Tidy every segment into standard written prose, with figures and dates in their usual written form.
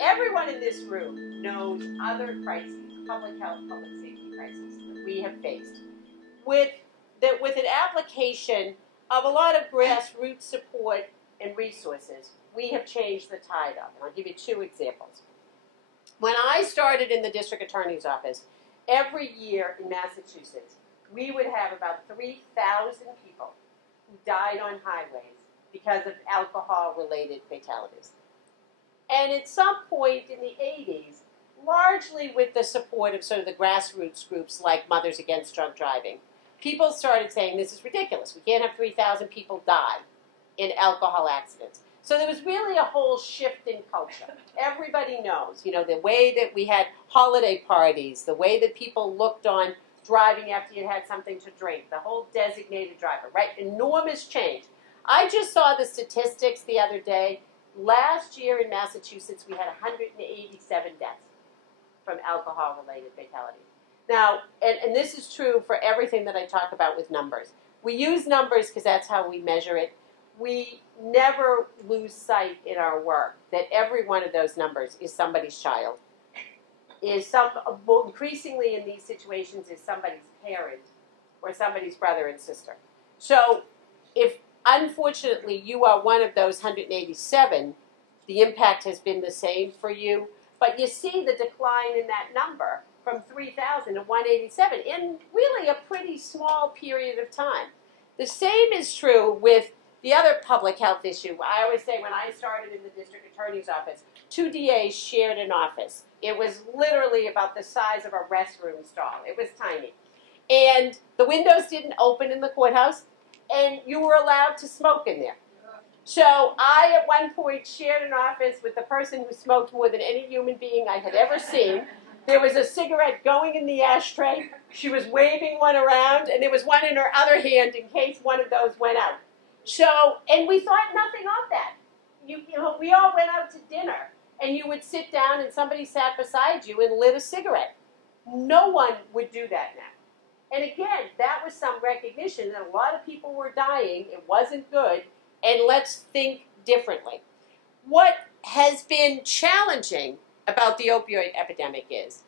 everyone in this room knows other crises, public health, public safety crises that we have faced with an application of a lot of grassroots support and resources. We have changed the tide of, and I'll give you 2 examples. When I started in the district attorney's office, every year in Massachusetts, we would have about 3,000 people who died on highways because of alcohol-related fatalities. And at some point in the 80s, largely with the support of sort of the grassroots groups like Mothers Against Drunk Driving, people started saying, this is ridiculous. We can't have 3,000 people die in alcohol accidents. So there was really a whole shift in culture. Everybody knows, you know, the way that we had holiday parties, the way that people looked on driving after you had something to drink, the whole designated driver, right? Enormous change. I just saw the statistics the other day. Last year in Massachusetts, we had 187 deaths from alcohol-related fatalities. Now, and this is true for everything that I talk about with numbers. We use numbers because that's how we measure it. We never lose sight in our work that every one of those numbers is somebody's child, increasingly in these situations is somebody's parent or somebody's brother and sister. So if unfortunately you are one of those 187, the impact has been the same for you, but you see the decline in that number from 3,000 to 187 in really a pretty small period of time. The same is true with the other public health issue. I always say when I started in the district attorney's office, 2 DAs shared an office. It was literally about the size of a restroom stall. It was tiny. And the windows didn't open in the courthouse, and you were allowed to smoke in there. So I, at one point, shared an office with the person who smoked more than any human being I had ever seen. There was a cigarette going in the ashtray. She was waving one around, and there was one in her other hand in case one of those went out. So, and we thought nothing of that. You know, we all went out to dinner, and you would sit down, and somebody sat beside you and lit a cigarette. No one would do that now. And again, that was some recognition that a lot of people were dying. It wasn't good, and let's think differently. What has been challenging about the opioid epidemic is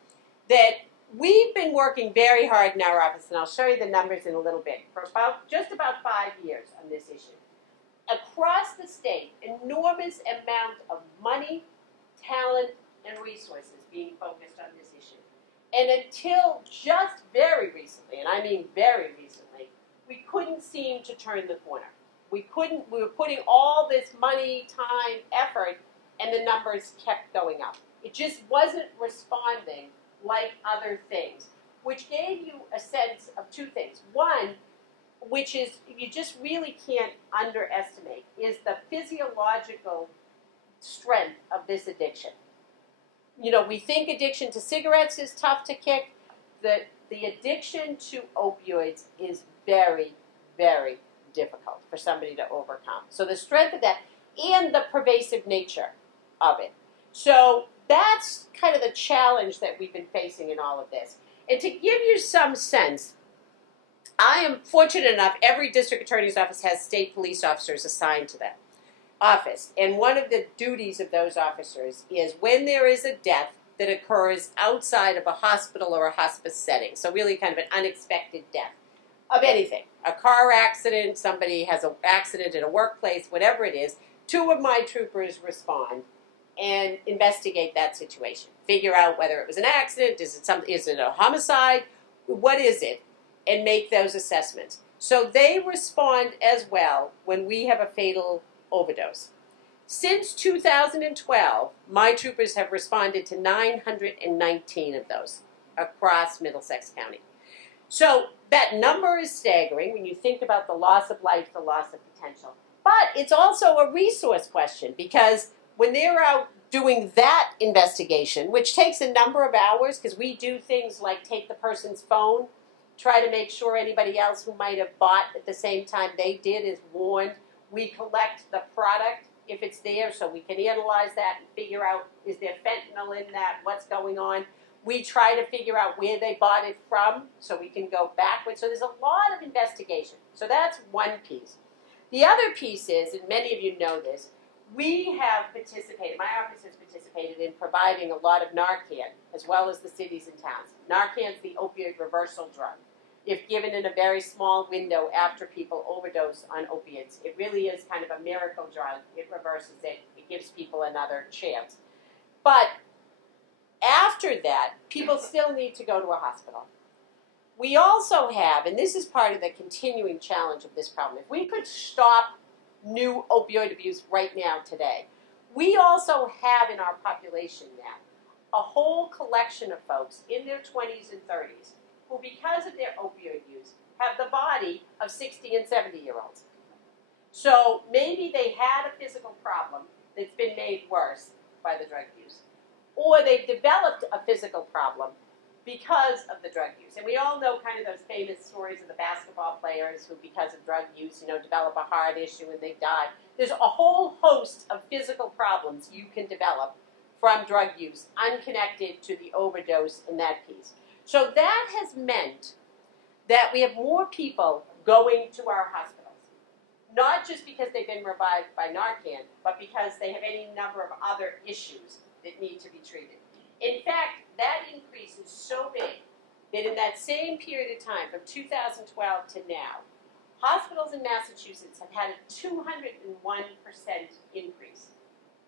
that we've been working very hard in our office, and I'll show you the numbers in a little bit, for just about 5 years on this issue. Across the state, enormous amount of money, talent, and resources being focused on this issue. And until just very recently, and I mean very recently, we couldn't seem to turn the corner. We were putting all this money, time, effort, and the numbers kept going up. It just wasn't responding like other things, which gave you a sense of 2 things. One, which is you just really can't underestimate, is the physiological strength of this addiction. You know, we think addiction to cigarettes is tough to kick. The addiction to opioids is very, very difficult for somebody to overcome. So the strength of that and the pervasive nature of it. So that's kind of the challenge that we've been facing in all of this. And to give you some sense, I am fortunate enough, every district attorney's office has state police officers assigned to that office. And one of the duties of those officers is when there is a death that occurs outside of a hospital or a hospice setting, so really kind of an unexpected death of anything, a car accident, somebody has an accident in a workplace, whatever it is, 2 of my troopers respond and investigate that situation. Figure out whether it was an accident, is it a homicide, what is it, and make those assessments. So they respond as well when we have a fatal overdose. Since 2012, my troopers have responded to 919 of those across Middlesex County. So that number is staggering when you think about the loss of life, the loss of potential. But it's also a resource question, because when they're out doing that investigation, which takes a number of hours, because we do things like take the person's phone, try to make sure anybody else who might have bought at the same time they did is warned. We collect the product if it's there, so we can analyze that and figure out, is there fentanyl in that, what's going on. We try to figure out where they bought it from, so we can go backwards. So there's a lot of investigation. So that's one piece. The other piece is, and many of you know this, we have participated, my office has participated in providing a lot of Narcan, as well as the cities and towns. Narcan's the opioid reversal drug. If given in a very small window after people overdose on opiates, it really is kind of a miracle drug. It reverses it. It gives people another chance. But after that, people still need to go to a hospital. We also have, and this is part of the continuing challenge of this problem, if we could stop new opioid abuse right now today, we also have in our population now a whole collection of folks in their 20s and 30s who, because of their opioid use, have the body of 60 and 70-year-olds. So maybe they had a physical problem that's been made worse by the drug use, or they've developed a physical problem because of the drug use. And we all know kind of those famous stories of the basketball players who, because of drug use, develop a heart issue and they die. There's a whole host of physical problems you can develop from drug use, unconnected to the overdose and that piece. So that has meant that we have more people going to our hospitals, not just because they've been revived by Narcan, but because they have any number of other issues that need to be treated. In fact, that increase is so big that in that same period of time, from 2012 to now, hospitals in Massachusetts have had a 201% increase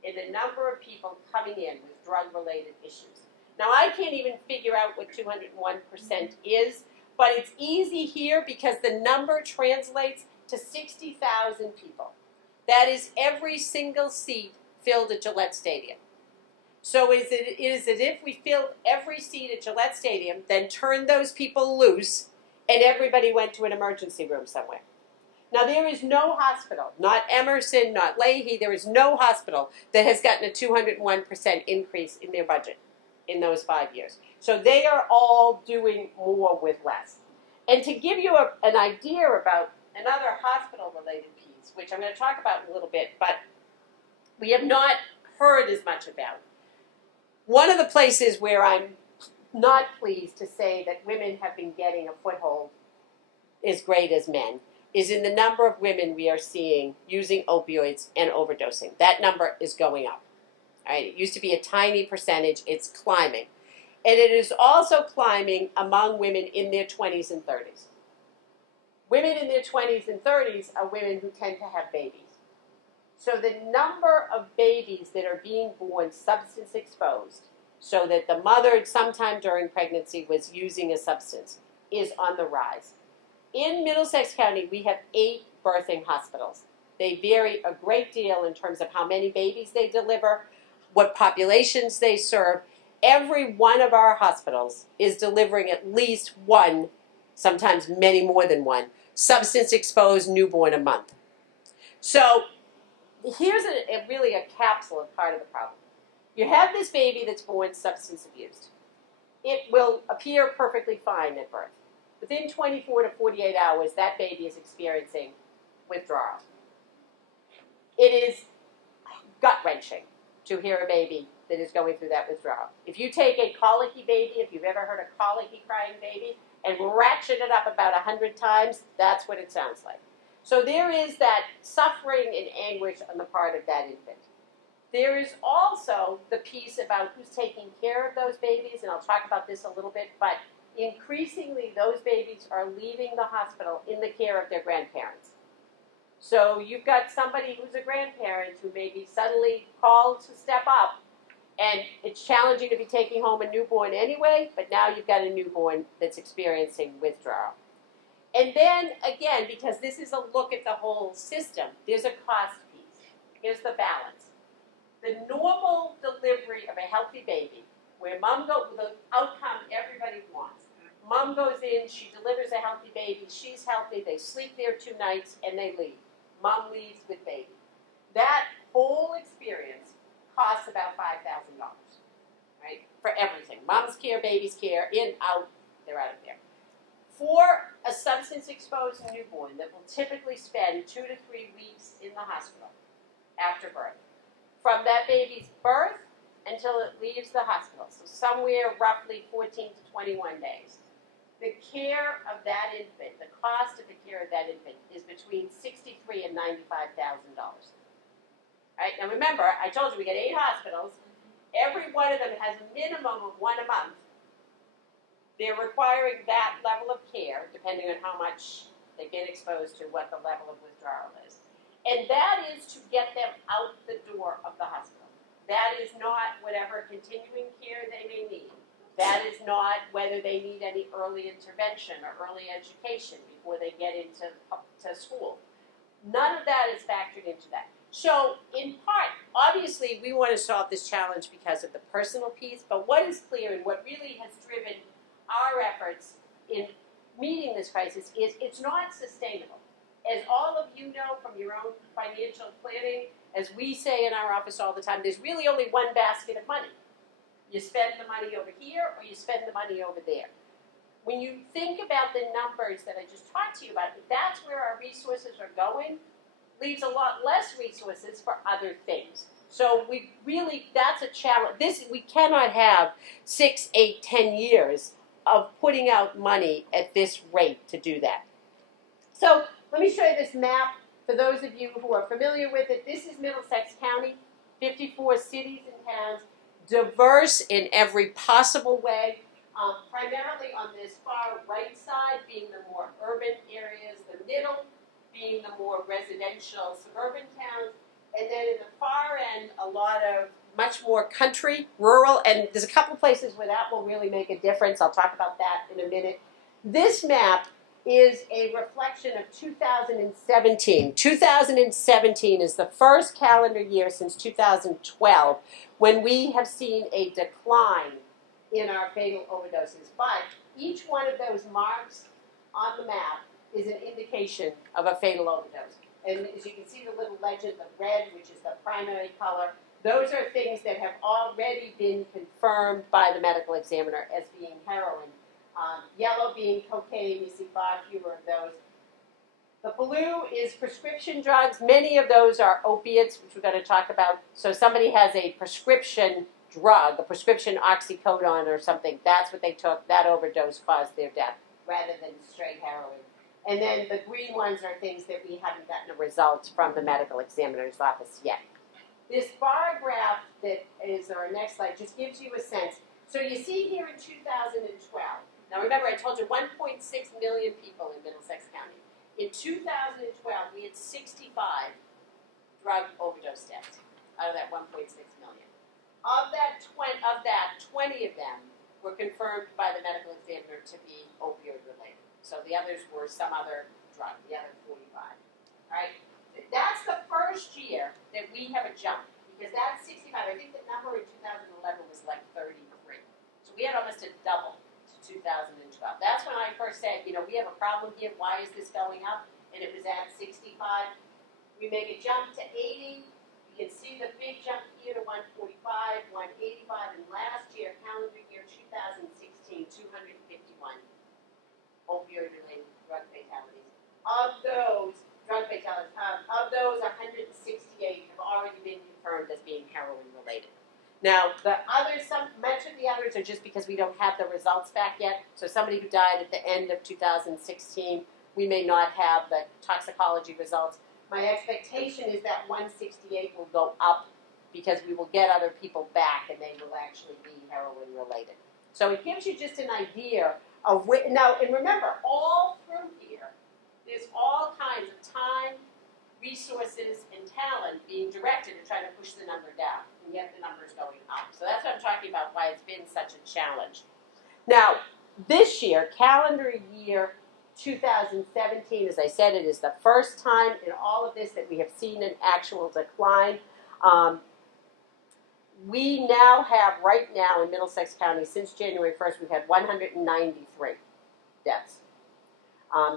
in the number of people coming in with drug-related issues. Now, I can't even figure out what 201% is, but it's easy here because the number translates to 60,000 people. That is every single seat filled at Gillette Stadium. So it is as if we filled every seat at Gillette Stadium, then turned those people loose, and everybody went to an emergency room somewhere. Now, there is no hospital, not Emerson, not Leahy, there is no hospital that has gotten a 201% increase in their budget in those 5 years. So they are all doing more with less. And to give you an idea about another hospital-related piece, which I'm going to talk about in a little bit, but we have not heard as much about. One of the places where I'm not pleased to say that women have been getting a foothold as great as men is in the number of women we are seeing using opioids and overdosing. That number is going up. All right? It used to be a tiny percentage. It's climbing. And it is also climbing among women in their 20s and 30s. Women in their 20s and 30s are women who tend to have babies. So the number of babies that are being born substance exposed, so that the mother sometime during pregnancy was using a substance, is on the rise. In Middlesex County, we have 8 birthing hospitals. They vary a great deal in terms of how many babies they deliver, what populations they serve. Every one of our hospitals is delivering at least one, sometimes many more than one, substance-exposed newborn a month. So here's really a capsule of part of the problem. You have this baby that's born substance abused. It will appear perfectly fine at birth. Within 24 to 48 hours, that baby is experiencing withdrawal. It is gut-wrenching to hear a baby that is going through that withdrawal. If you take a colicky baby, if you've ever heard a colicky crying baby, and ratchet it up about 100 times, that's what it sounds like. So there is that suffering and anguish on the part of that infant. There is also the piece about who's taking care of those babies, and I'll talk about this a little bit, but increasingly those babies are leaving the hospital in the care of their grandparents. So you've got somebody who's a grandparent who may be suddenly called to step up, and it's challenging to be taking home a newborn anyway, but now you've got a newborn that's experiencing withdrawal. And then, again, because this is a look at the whole system, there's a cost piece. Here's the balance. The normal delivery of a healthy baby, where the outcome everybody wants. Mom goes in, she delivers a healthy baby, she's healthy, they sleep there 2 nights, and they leave. Mom leaves with baby. That whole experience costs about $5,000, right, for everything. Mom's care, baby's care, in, out, they're out of there. For a substance-exposed newborn that will typically spend 2 to 3 weeks in the hospital after birth, from that baby's birth until it leaves the hospital, so somewhere roughly 14 to 21 days, the care of that infant, the cost of the care of that infant, is between $63,000 and $95,000. Right? Now remember, I told you we got 8 hospitals. Every one of them has a minimum of 1 a month. They're requiring that level of care, depending on how much they've been exposed to, what the level of withdrawal is. And that is to get them out the door of the hospital. That is not whatever continuing care they may need. That is not whether they need any early intervention or early education before they get into school. None of that is factored into that. So, in part, obviously, we want to solve this challenge because of the personal piece, but what is clear and what really has driven our efforts in meeting this crisis is it's not sustainable. As all of you know from your own financial planning, as we say in our office all the time, there's really only one basket of money. You spend the money over here or you spend the money over there. When you think about the numbers that I just talked to you about, if that's where our resources are going, leaves a lot less resources for other things. So we really, that's a challenge. We cannot have 6, 8, 10 years of putting out money at this rate to do that. So let me show you this map. For those of you who are familiar with it, this is Middlesex County, 54 cities and towns, diverse in every possible way, primarily on this far right side being the more urban areas, the middle being the more residential suburban towns, and then in the far end, a lot of much more country, rural, and there's a couple places where that will really make a difference. I'll talk about that in a minute. This map is a reflection of 2017. 2017 is the first calendar year since 2012 when we have seen a decline in our fatal overdoses. But each one of those marks on the map is an indication of a fatal overdose. And as you can see the little legend, the red, which is the primary color, those are things that have already been confirmed by the medical examiner as being heroin. Yellow being cocaine, you see far fewer of those. The blue is prescription drugs. Many of those are opiates, which we're going to talk about. So somebody has a prescription drug, a prescription oxycodone or something, that's what they took, that overdose caused their death, rather than straight heroin. And then the green ones are things that we haven't gotten a result from the medical examiner's office yet. This bar graph that is our next slide just gives you a sense. So you see here in 2012, now remember I told you 1.6 million people in Middlesex County. In 2012, we had 65 drug overdose deaths out of that 1.6 million. Of that, 20 of them were confirmed by the medical examiner to be opioid related. So the others were some other drug, the other 45. All right? That's the first year that we have a jump, because that's 65. I think the number in 2011 was like 33. So we had almost a double to 2012. That's when I first said, we have a problem here. Why is this going up? And it was at 65. We make a jump to 80. You can see the big jump here to 145, 185, and last year, calendar year 2016, 251 opioid-related drug fatalities. Of those drug fatalities, of those, 168 have already been confirmed as being heroin-related. Now, the others, much of the others are just because we don't have the results back yet. So somebody who died at the end of 2016, we may not have the toxicology results. My expectation is that 168 will go up because we will get other people back and they will actually be heroin-related. So it gives you just an idea of now, and remember, all through here, there's all kinds of time, resources, and talent being directed to try to push the number down, and yet the number's going up. So that's what I'm talking about, why it's been such a challenge. Now, this year, calendar year 2017, as I said, it is the first time in all of this that we have seen an actual decline. We now have, right now in Middlesex County, since January 1st, we've had 193 deaths.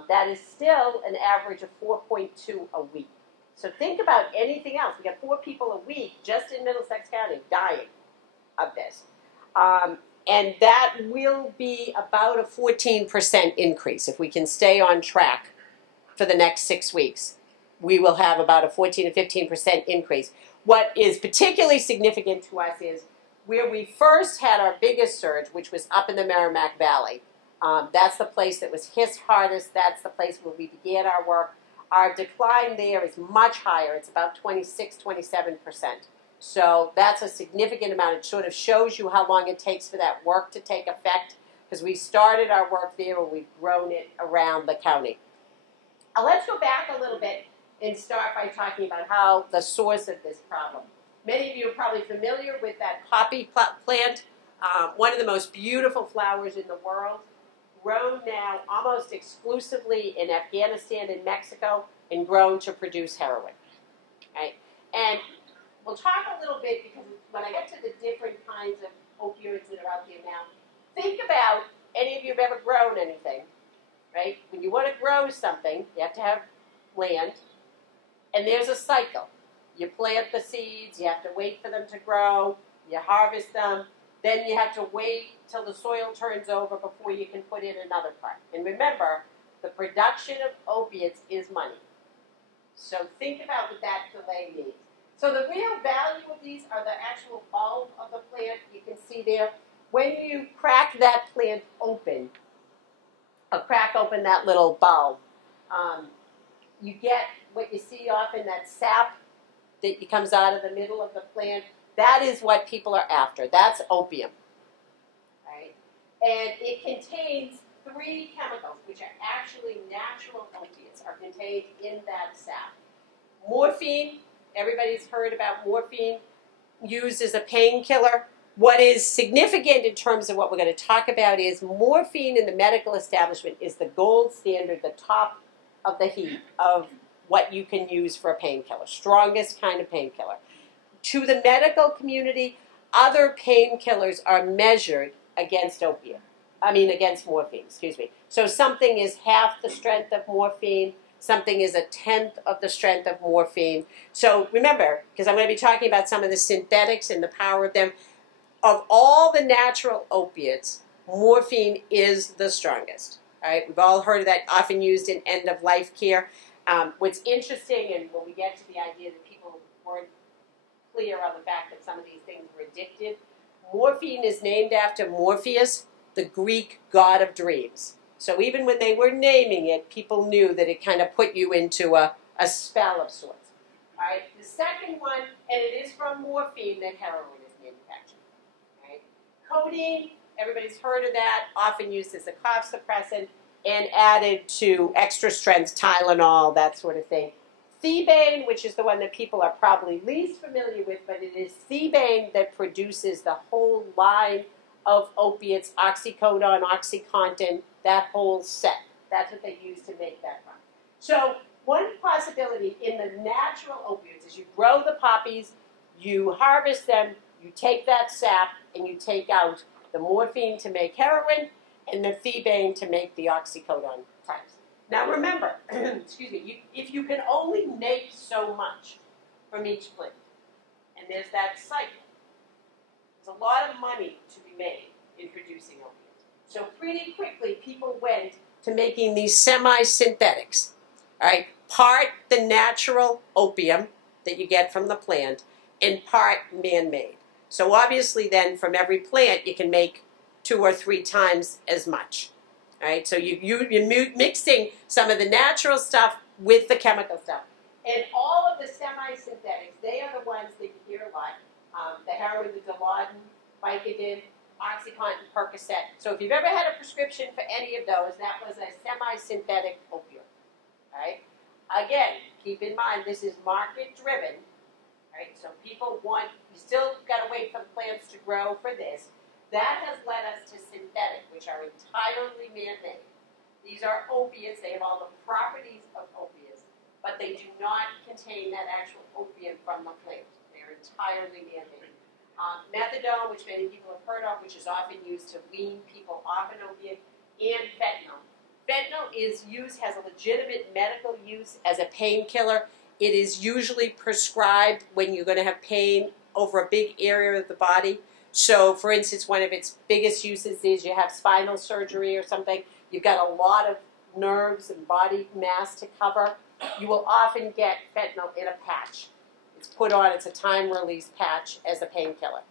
That is still an average of 4.2 a week. So think about anything else. We got 4 people a week just in Middlesex County dying of this. And that will be about a 14% increase. If we can stay on track for the next 6 weeks, we will have about a 14 to 15% increase. What is particularly significant to us is where we first had our biggest surge, which was up in the Merrimack Valley. That's the place that was hit hardest. That's the place where we began our work. our decline there is much higher. It's about 26, 27%. So that's a significant amount. It sort of shows you how long it takes for that work to take effect, because we started our work there and we've grown it around the county. Let's go back a little bit and start by talking about how the source of this problem. Many of you are probably familiar with that poppy plant, one of the most beautiful flowers in the world, grown now almost exclusively in Afghanistan and Mexico, and grown to produce heroin. Right? And we'll talk a little bit, because when I get to the different kinds of opioids that are out there now, think about, any of you have ever grown anything, right? When you want to grow something, you have to have land, and there's a cycle. You plant the seeds, you have to wait for them to grow, you harvest them, then you have to wait till the soil turns over before you can put in another part. And remember, the production of opiates is money. So think about what that delay means. So the real value of these are the actual bulb of the plant. You can see there, when you crack that plant open, crack open that little bulb, you get what you see often, that sap that comes out of the middle of the plant. That is what people are after. That's opium. Right? And it contains 3 chemicals, which are actually natural opiates, are contained in that sap. Morphine, everybody's heard about morphine, used as a painkiller. What is significant in terms of what we're going to talk about is morphine in the medical establishment is the gold standard, the top of the heap of what you can use for a painkiller, strongest kind of painkiller. To the medical community, other painkillers are measured against against morphine, excuse me. So something is half the strength of morphine, something is 1/10 of the strength of morphine. So remember, because I'm going to be talking about some of the synthetics and the power of them, of all the natural opiates, morphine is the strongest. All right? We've all heard of that, often used in end-of-life care. What's interesting, and when we get to the idea that people weren't clear on the fact that some of these things were addictive, morphine is named after Morpheus, the Greek god of dreams. So even when they were naming it, people knew that it kind of put you into a spell of sorts. All right? The second one, and it is from morphine that heroin is manufactured. All right? Codeine, everybody's heard of that, often used as a cough suppressant and added to extra strength Tylenol, that sort of thing. Thebaine, which is the one that people are probably least familiar with, but it is thebaine that produces the whole line of opiates, oxycodone, OxyContin, that whole set. That's what they use to make that one. So one possibility in the natural opioids is you grow the poppies, you harvest them, you take that sap, and you take out the morphine to make heroin and the thebaine to make the oxycodone types. Now remember, excuse me, if you can only make so much from each plant, and there's that cycle, there's a lot of money to be made in producing opiates. So pretty quickly, people went to making these semi-synthetics. All right, part the natural opium that you get from the plant, and part man-made. So obviously then, from every plant, you can make 2 or 3 times as much. All right, so you're mixing some of the natural stuff with the chemical stuff. And all of the semi-synthetics, they are the ones that you hear a lot. The heroin, the Dilaudid, Vicodin, OxyContin, Percocet. So if you've ever had a prescription for any of those, that was a semi-synthetic opioid. All right? Again, keep in mind, this is market-driven. Right? So people want, you still got to wait for the plants to grow for this. That has led us to synthetic, which are entirely man-made. These are opiates. They have all the properties of opiates, but they do not contain that actual opium from the plant. They're entirely man-made. Methadone, which many people have heard of, which is often used to wean people off an opiate, and fentanyl. Fentanyl is used, has a legitimate medical use as a painkiller. It is usually prescribed when you're going to have pain over a big area of the body. So, for instance, one of its biggest uses is you have spinal surgery or something. You've got a lot of nerves and body mass to cover. You will often get fentanyl in a patch. It's put on, it's a time-release patch as a painkiller.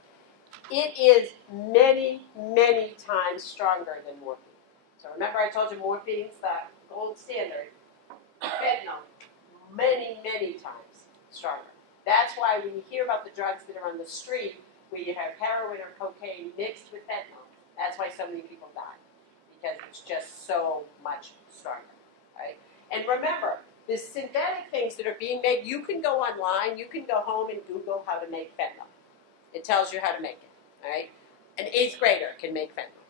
It is many, many times stronger than morphine. So remember I told you morphine's the gold standard. Fentanyl many, many times stronger. That's why when you hear about the drugs that are on the street, where you have heroin or cocaine mixed with fentanyl, that's why so many people die, because it's just so much stronger, right? And remember, the synthetic things that are being made, you can go online, you can go home and Google how to make fentanyl. It tells you how to make it, all right? An 8th grader can make fentanyl,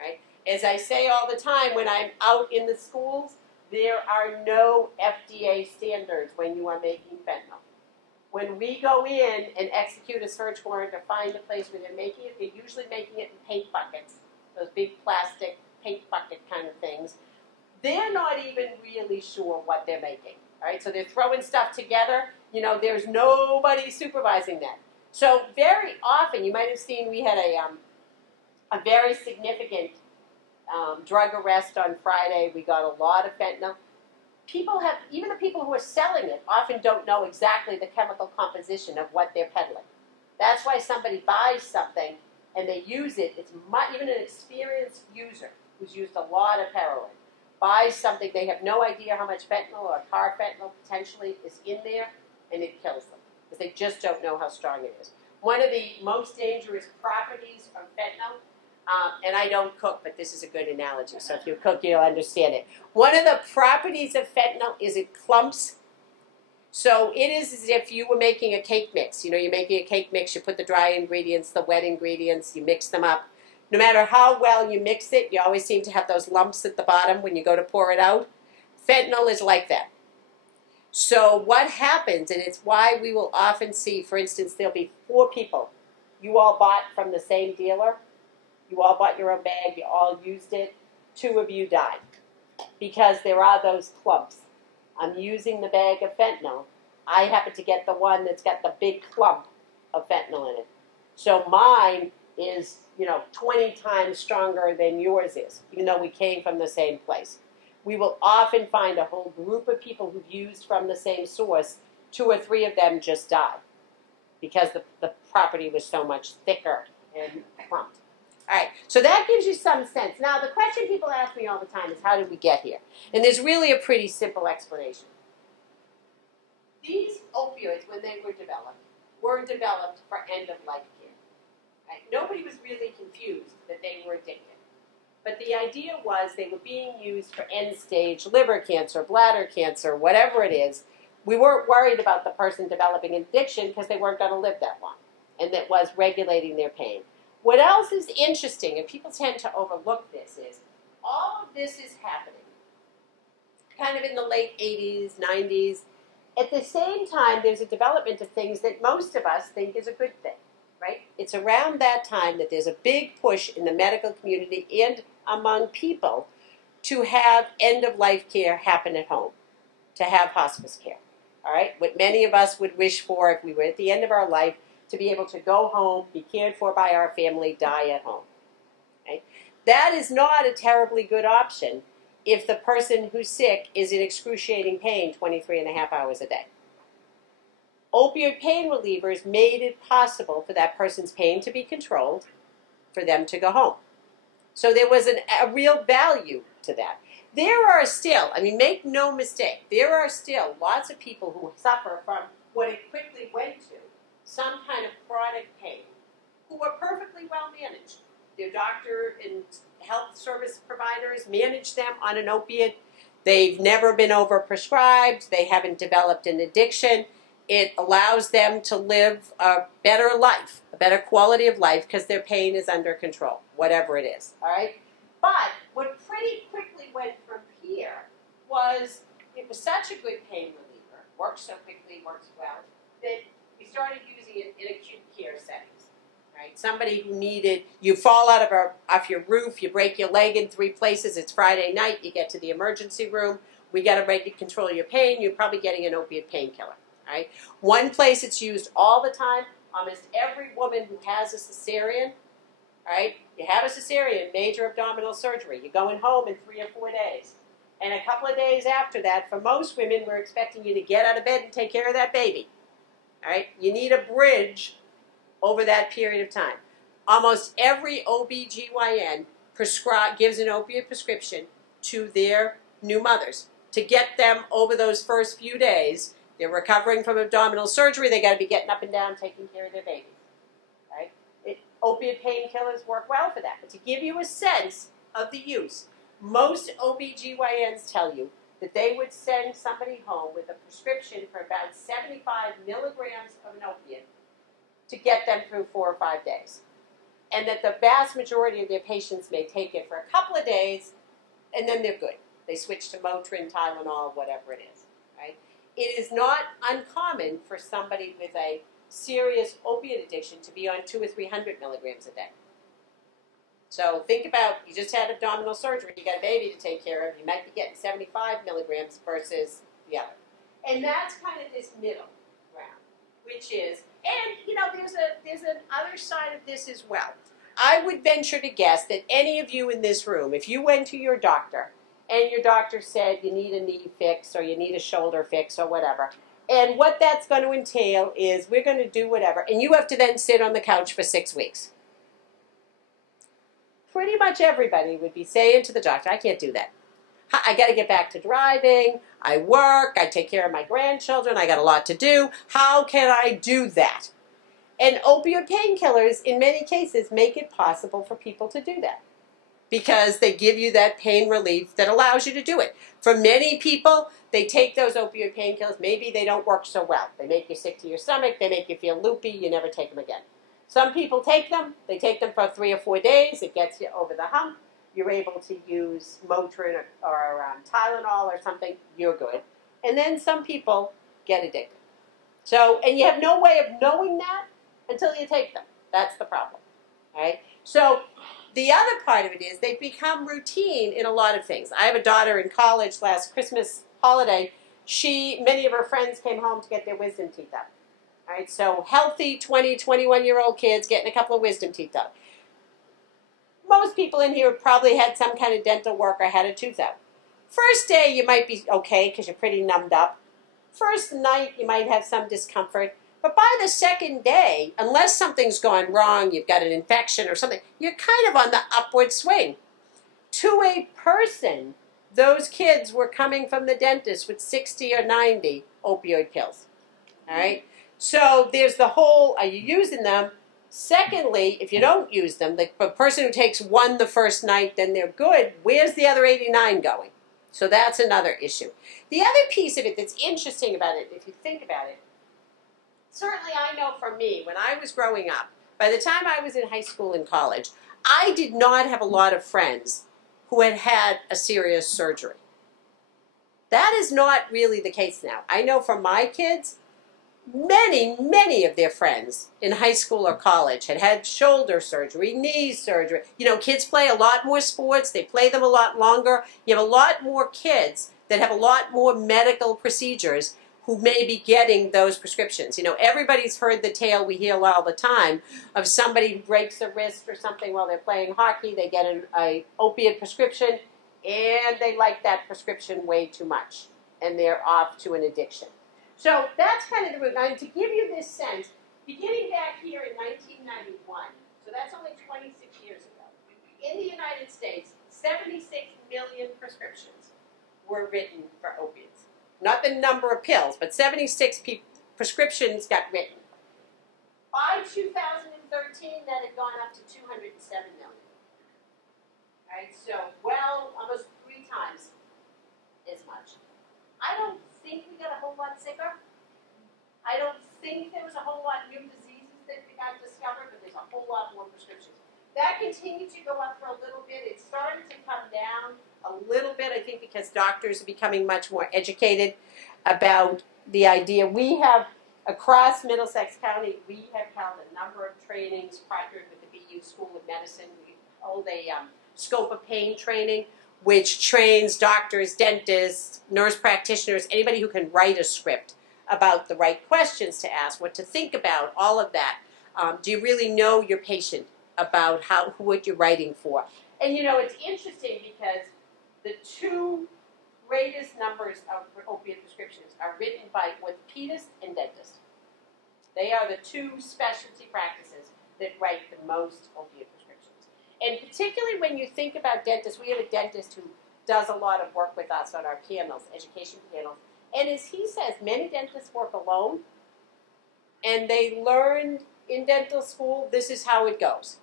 right? As I say all the time when I'm out in the schools, there are no FDA standards when you are making fentanyl. When we go in and execute a search warrant or find a place where they're making it, they're usually making it in paint buckets, those big plastic paint bucket kind of things. They're not even really sure what they're making, all right? So they're throwing stuff together. You know, there's nobody supervising that. So very often, you might have seen we had a very significant drug arrest on Friday. We got a lot of fentanyl. People have, even the people who are selling it often don't know exactly the chemical composition of what they're peddling. That's why somebody buys something and they use it. It's even an experienced user who's used a lot of heroin buys something, they have no idea how much fentanyl or carfentanil potentially is in there, and it kills them because they just don't know how strong it is. One of the most dangerous properties of fentanyl, and I don't cook, but this is a good analogy, so if you cook, you'll understand it. One of the properties of fentanyl is it clumps. So it is as if you were making a cake mix. You know, you're making a cake mix, you put the dry ingredients, the wet ingredients, you mix them up. No matter how well you mix it, you always seem to have those lumps at the bottom when you go to pour it out. Fentanyl is like that. So what happens, and it's why we will often see, for instance, there'll be 4 people. You all bought from the same dealer. You all bought your own bag. You all used it. 2 of you died because there are those clumps. I'm using the bag of fentanyl. I happen to get the one that's got the big clump of fentanyl in it. So mine is, 20 times stronger than yours is, even though we came from the same place. We will often find a whole group of people who've used from the same source. 2 or 3 of them just died because the property was so much thicker and clumped. All right, so that gives you some sense. Now, the question people ask me all the time is, how did we get here? And there's really a pretty simple explanation. These opioids, when they were developed for end-of-life care. Right? Nobody was really confused that they were addicted. But the idea was they were being used for end-stage liver cancer, bladder cancer, whatever it is. We weren't worried about the person developing addiction because they weren't going to live that long. And that was regulating their pain. What else is interesting, and people tend to overlook this, is all of this is happening kind of in the late 80s, 90s. At the same time, there's a development of things that most of us think is a good thing, right? It's around that time that there's a big push in the medical community and among people to have end-of-life care happen at home, to have hospice care, all right? What many of us would wish for if we were at the end of our life, to be able to go home, be cared for by our family, die at home. Okay? That is not a terribly good option if the person who's sick is in excruciating pain 23 and a half hours a day. Opioid pain relievers made it possible for that person's pain to be controlled, for them to go home. So there was a real value to that. There are still, make no mistake, there are still lots of people who suffer from what it quickly went to, some kind of chronic pain, who are perfectly well managed. Their doctor and health service providers manage them on an opiate. They've never been overprescribed. They haven't developed an addiction. It allows them to live a better life, a better quality of life, because their pain is under control, whatever it is. All right? But what pretty quickly went from here was, it was such a good pain reliever, works so quickly, works well, that we started using it in acute care settings. Right? Somebody who needed, you fall out off your roof, you break your leg in 3 places, it's Friday night, you get to the emergency room, we got to control your pain, you're probably getting an opiate painkiller. Right? One place it's used all the time, almost every woman who has a cesarean, right? You have a cesarean, major abdominal surgery, you're going home in 3 or 4 days. And a couple of days after that, for most women, we're expecting you to get out of bed and take care of that baby. All right? You need a bridge over that period of time. Almost every OBGYN gives an opiate prescription to their new mothers. to get them over those first few days. They're recovering from abdominal surgery. They got to be getting up and down, taking care of their babies. Right? Opiate painkillers work well for that. But to give you a sense of the use, most OBGYNs tell you that they would send somebody home with a prescription for about 75 milligrams of an opiate to get them through 4 or 5 days. And that the vast majority of their patients may take it for a couple of days, and then they're good. They switch to Motrin, Tylenol, whatever it is. Right? It is not uncommon for somebody with a serious opiate addiction to be on 200 or 300 milligrams a day. So think about, you just had abdominal surgery, you got a baby to take care of, you might be getting 75 milligrams versus the other. And that's kind of this middle ground, which is, and you know, there's an other side of this as well. I would venture to guess that any of you in this room, if you went to your doctor and your doctor said you need a knee fix or you need a shoulder fix or whatever, and what that's going to entail is we're going to do whatever, and you have to then sit on the couch for 6 weeks. Pretty much everybody would be saying to the doctor, I can't do that. I got to get back to driving. I work. I take care of my grandchildren. I got a lot to do. How can I do that? And opioid painkillers, in many cases, make it possible for people to do that because they give you that pain relief that allows you to do it. For many people, they take those opioid painkillers. Maybe they don't work so well. They make you sick to your stomach. They make you feel loopy. You never take them again. Some people take them. They take them for 3 or 4 days. It gets you over the hump. You're able to use Motrin or Tylenol or something. You're good. And then some people get addicted. So, and you have no way of knowing that until you take them. That's the problem. Right? So the other part of it is they become routine in a lot of things. I have a daughter in college last Christmas holiday. Many of her friends came home to get their wisdom teeth out. All right, so healthy 20, 21-year-old kids getting a couple of wisdom teeth out. Most people in here probably had some kind of dental work or had a tooth out. First day you might be okay because you're pretty numbed up. First night you might have some discomfort. But by the second day, unless something's gone wrong, you've got an infection or something, you're kind of on the upward swing. To a person, those kids were coming from the dentist with 60 or 90 opioid pills. All right? So there's the whole, are you using them? Secondly, if you don't use them, the person who takes one the first night, then they're good. Where's the other 89 going? So that's another issue. The other piece of it that's interesting about it, if you think about it, certainly I know for me, when I was growing up, by the time I was in high school and college, I did not have a lot of friends who had had a serious surgery. That is not really the case now. I know for my kids, many of their friends in high school or college had had shoulder surgery, knee surgery. You know, kids play a lot more sports. They play them a lot longer. You have a lot more kids that have a lot more medical procedures who may be getting those prescriptions. You know, everybody's heard the tale we hear all the time of somebody who breaks a wrist or something while they're playing hockey. They get an opiate prescription, and they like that prescription way too much, and they're off to an addiction. So that's kind of the root. Now, to give you this sense, beginning back here in 1991, so that's only 26 years ago, in the United States, 76 million prescriptions were written for opiates. Not the number of pills, but 76 prescriptions got written. By 2013, that had gone up to 207 million. All right, so, well, almost 3 times as much. I don't think we got a whole lot sicker. I don't think there was a whole lot new diseases that got discovered, but there's a whole lot more prescriptions. That continued to go up for a little bit. It started to come down a little bit, I think, because doctors are becoming much more educated about the idea. We have, across Middlesex County, we have held a number of trainings partnered with the BU School of Medicine. We hold a scope of pain training, which trains doctors, dentists, nurse practitioners, anybody who can write a script about the right questions to ask, what to think about, all of that. Do you really know your patient about what you're writing for? And you know, it's interesting because the 2 greatest numbers of opiate prescriptions are written by orthopedists and dentists. They are the 2 specialty practices that write the most opiate prescriptions. And particularly when you think about dentists, we have a dentist who does a lot of work with us on our panels, education panels. And as he says, many dentists work alone, and they learned in dental school, this is how it goes.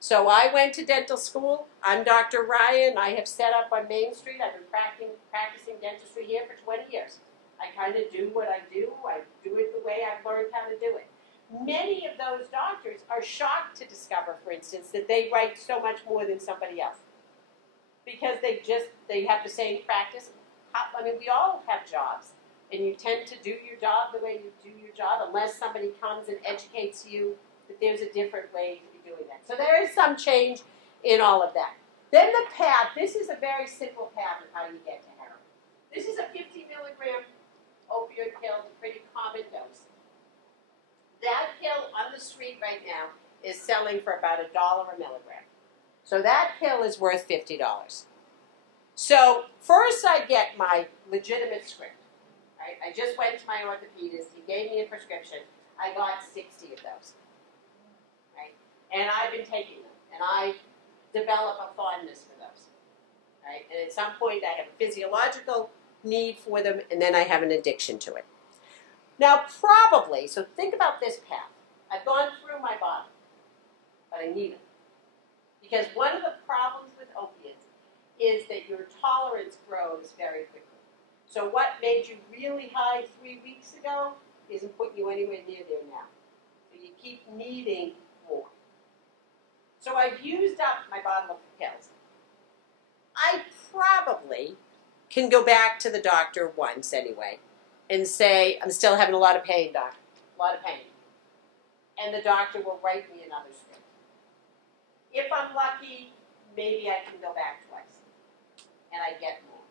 So I went to dental school. I'm Dr. Ryan. I have set up on Main Street. I've been practicing dentistry here for 20 years. I kind of do what I do. I do it the way I've learned how to do it. Many of those doctors are shocked to discover, for instance, that they write so much more than somebody else. Because they have the same practice. I mean, we all have jobs, and you tend to do your job the way you do your job, unless somebody comes and educates you that there's a different way to be doing that. So there is some change in all of that. Then the path, this is a very simple path of how you get to heroin. This is a 50 milligram opioid pill, a pretty common dose. That pill on the street right now is selling for about $1 a milligram. So that pill is worth $50. So first I get my legitimate script. Right? I just went to my orthopedist. He gave me a prescription. I got 60 of those. Right? And I've been taking them. And I develop a fondness for those. Right? And at some point I have a physiological need for them, and then I have an addiction to it. Now probably, so think about this path. I've gone through my body, but I need them. Because one of the problems with opiates is that your tolerance grows very quickly. So what made you really high 3 weeks ago isn't putting you anywhere near there now. So you keep needing more. So I've used up my bottle of pills. I probably can go back to the doctor once anyway and say, I'm still having a lot of pain, doctor, a lot of pain. And the doctor will write me another script. If I'm lucky, maybe I can go back twice, and I get more.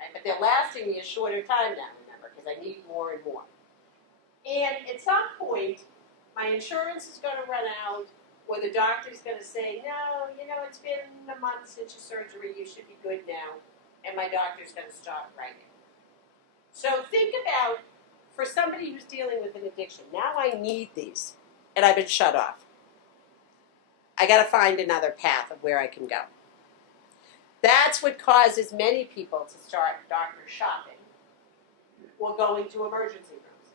Right? But they're lasting me a shorter time now, remember, because I need more and more. And at some point, my insurance is going to run out, or the doctor's going to say, no, you know, it's been a month since your surgery, you should be good now, and my doctor's going to stop writing. So think about, for somebody who's dealing with an addiction, now I need these, and I've been shut off. I got to find another path of where I can go. That's what causes many people to start doctor shopping or going to emergency rooms.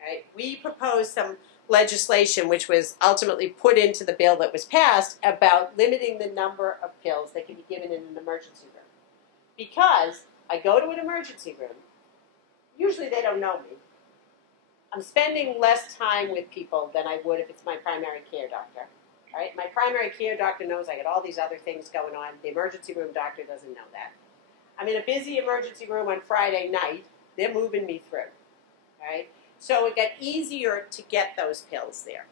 Right? We proposed some legislation which was ultimately put into the bill that was passed about limiting the number of pills that can be given in an emergency room. Because I go to an emergency room, usually they don't know me. I'm spending less time with people than I would if it's my primary care doctor. Right? My primary care doctor knows I got all these other things going on. The emergency room doctor doesn't know that. I'm in a busy emergency room on Friday night. They're moving me through. Right? So it got easier to get those pills there.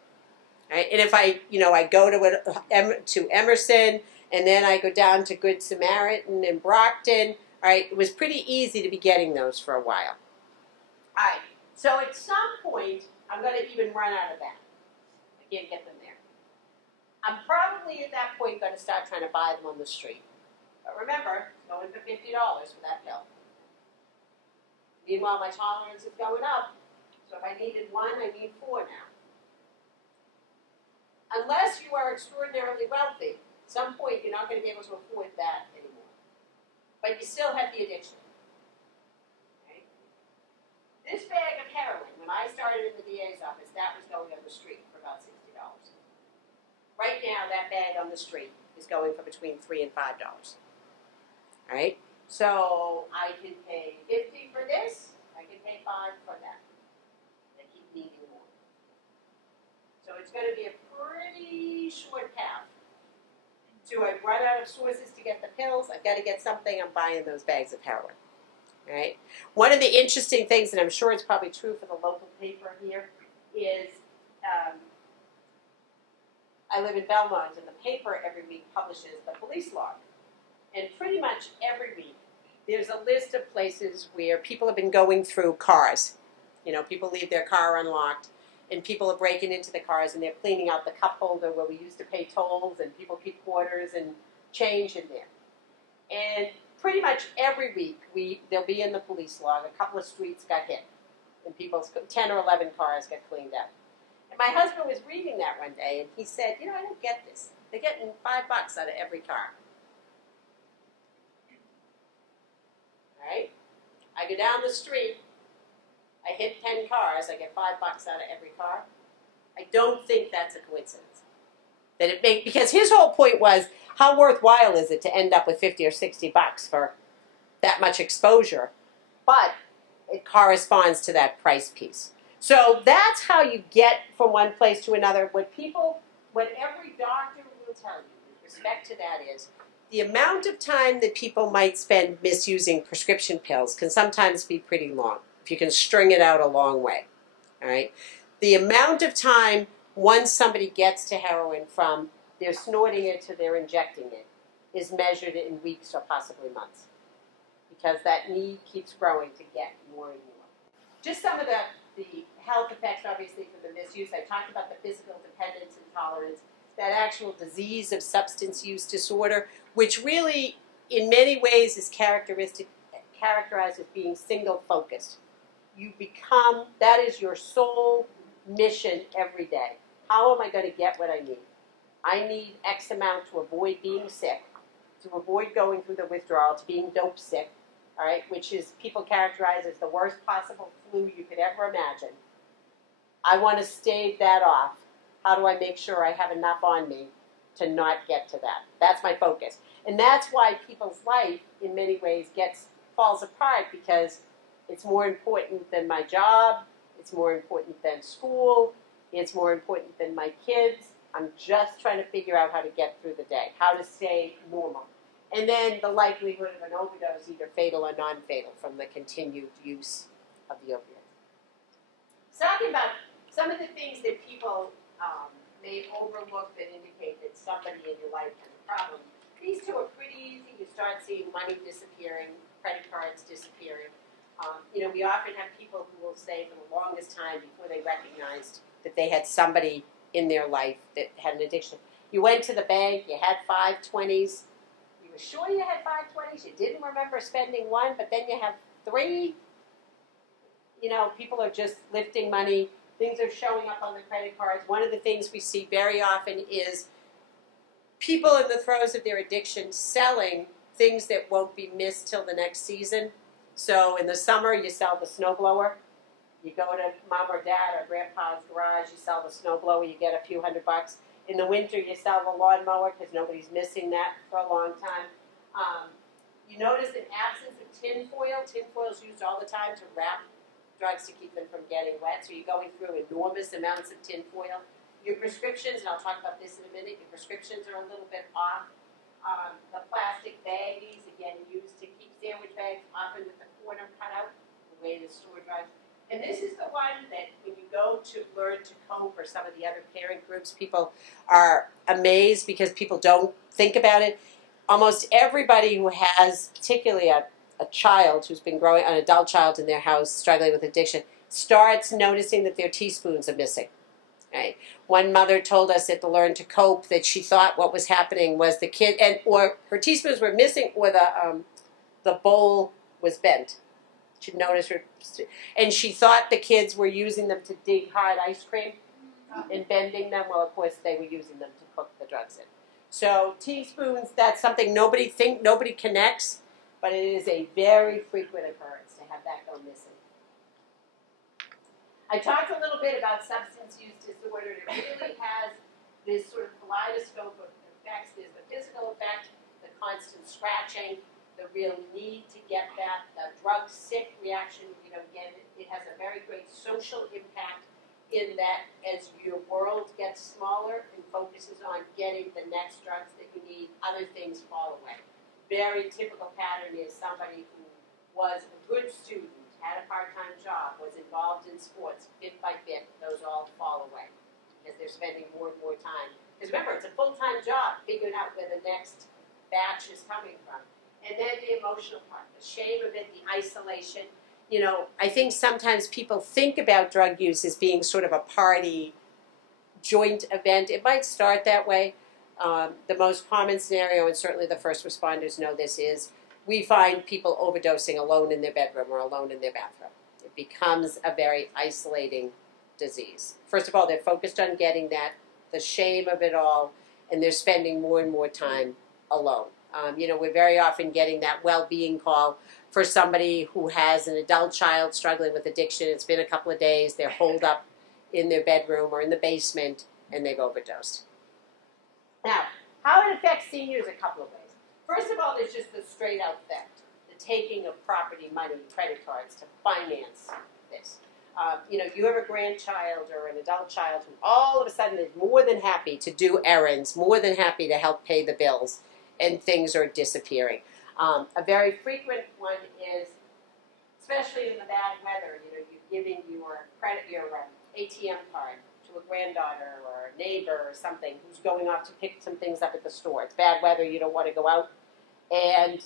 Right? And if I go to Emerson, and then I go down to Good Samaritan in Brockton, right? It was pretty easy to be getting those for a while. All right. So at some point, I'm going to even run out of that. I can't get them there. I'm probably at that point going to start trying to buy them on the street. But remember, it's going for $50 for that pill. Meanwhile, my tolerance is going up. So if I needed one, I need 4 now. Unless you are extraordinarily wealthy, at some point you're not going to be able to afford that anymore. But you still have the addiction. Okay? This bag of heroin, when I started in the DA's office, that was going on the street for about $60. Right now, that bag on the street is going for between $3 and $5. All right? So I can pay $50 for this. I can pay $5 for that. I keep needing more. So it's going to be a pretty short path. So I've run out of sources to get the pills. I've got to get something. I'm buying those bags of heroin. All right? One of the interesting things, and I'm sure it's probably true for the local paper here, is I live in Belmont, and the paper every week publishes the police log. And pretty much every week, there's a list of places where people have been going through cars. You know, people leave their car unlocked, and people are breaking into the cars, and they're cleaning out the cup holder where we used to pay tolls, and people keep quarters and change in there. And pretty much every week, they'll be in the police log. A couple of streets got hit, and 10 or 11 cars got cleaned up. And my husband was reading that one day, and he said, you know, I don't get this. They're getting $5 out of every car. right? I go down the street, I hit 10 cars, I get $5 out of every car. I don't think that's a coincidence. Because his whole point was, how worthwhile is it to end up with 50 or 60 bucks for that much exposure? But it corresponds to that price piece. So that's how you get from one place to another. What every doctor will tell you with respect to that is, the amount of time that people might spend misusing prescription pills can sometimes be pretty long, if you can string it out a long way, all right? The amount of time once somebody gets to heroin from they're snorting it to they're injecting it is measured in weeks or possibly months, because that need keeps growing to get more and more. Just some of the health effects, obviously, for the misuse. I talked about the physical dependence and tolerance, that actual disease of substance use disorder, which really, in many ways, is characterized as being single-focused. That is your sole mission every day. How am I going to get what I need? I need X amount to avoid being sick, to avoid going through the withdrawal, to being dope sick, all right, which is people characterize as the worst possible flu you could ever imagine. I want to stave that off. How do I make sure I have enough on me to not get to that? That's my focus. And that's why people's life, in many ways, falls apart, because it's more important than my job, it's more important than school, it's more important than my kids. I'm just trying to figure out how to get through the day, how to stay normal. And then the likelihood of an overdose, either fatal or non-fatal, from the continued use of the opioids. Talking about some of the things that people may overlook that indicate that somebody in your life has a problem. These two are pretty easy. You start seeing money disappearing, credit cards disappearing. We often have people who will say for the longest time before they recognized that they had somebody in their life that had an addiction. You went to the bank, you had 520s, you were sure you had 520s, you didn't remember spending one, but then you have 3. People are just lifting money, things are showing up on the credit cards. One of the things we see very often is people in the throes of their addiction selling things that won't be missed till the next season. So in the summer, you sell the snowblower. You go to mom or dad or grandpa's garage, you sell the snowblower, you get a few $100. In the winter, you sell the lawnmower because nobody's missing that for a long time. You notice an absence of tinfoil. Tinfoil is used all the time to wrap drugs to keep them from getting wet. So you're going through enormous amounts of tinfoil. Your prescriptions, and I'll talk about this in a minute, your prescriptions are a little bit off. The plastic baggies, again, used to keep sandwich bags, often with the corner cut out, the way to store drugs. And this is the one that when you go to learn to cope, or some of the other parent groups, people are amazed because people don't think about it. Almost everybody who has, particularly a child who's been growing, an adult child in their house struggling with addiction, starts noticing that their teaspoons are missing. Right? One mother told us at the Learn to Cope that she thought what was happening was the kid, or her teaspoons were missing, or the bowl was bent. She noticed her, and she thought the kids were using them to dig hard ice cream and bending them. Well, of course, they were using them to cook the drugs in. So teaspoons, that's something nobody connects, but it is a very frequent occurrence to have that go missing. I talked a little bit about substance use disorder. It really has this sort of kaleidoscope of effects. There's the physical effect, the constant scratching, the real need to get that, the drug sick reaction. Again, it has a very great social impact in that as your world gets smaller and focuses on getting the next drugs that you need, other things fall away. Very typical pattern is somebody who was a good student, had a part-time job, was involved in sports, bit by bit, those all fall away because they're spending more and more time. Because remember, it's a full-time job figuring out where the next batch is coming from. And then the emotional part, the shame of it, the isolation. I think sometimes people think about drug use as being sort of a party, joint event. It might start that way. The most common scenario, and certainly the first responders know this, is we find people overdosing alone in their bedroom or alone in their bathroom. It becomes a very isolating disease. First of all, they're focused on getting that, the shame of it all, and they're spending more and more time alone. We're very often getting that well-being call for somebody who has an adult child struggling with addiction. It's been a couple of days, they're holed up in their bedroom or in the basement, and they've overdosed. Now, how it affects seniors a couple of ways. First of all, there's just the straight-out theft, the taking of property, money, credit cards to finance this. You have a grandchild or an adult child who all of a sudden is more than happy to do errands, more than happy to help pay the bills, and things are disappearing. A very frequent one is, especially in the bad weather, you're giving your ATM card to a granddaughter or a neighbor or something who's going off to pick some things up at the store. It's bad weather, you don't want to go out, and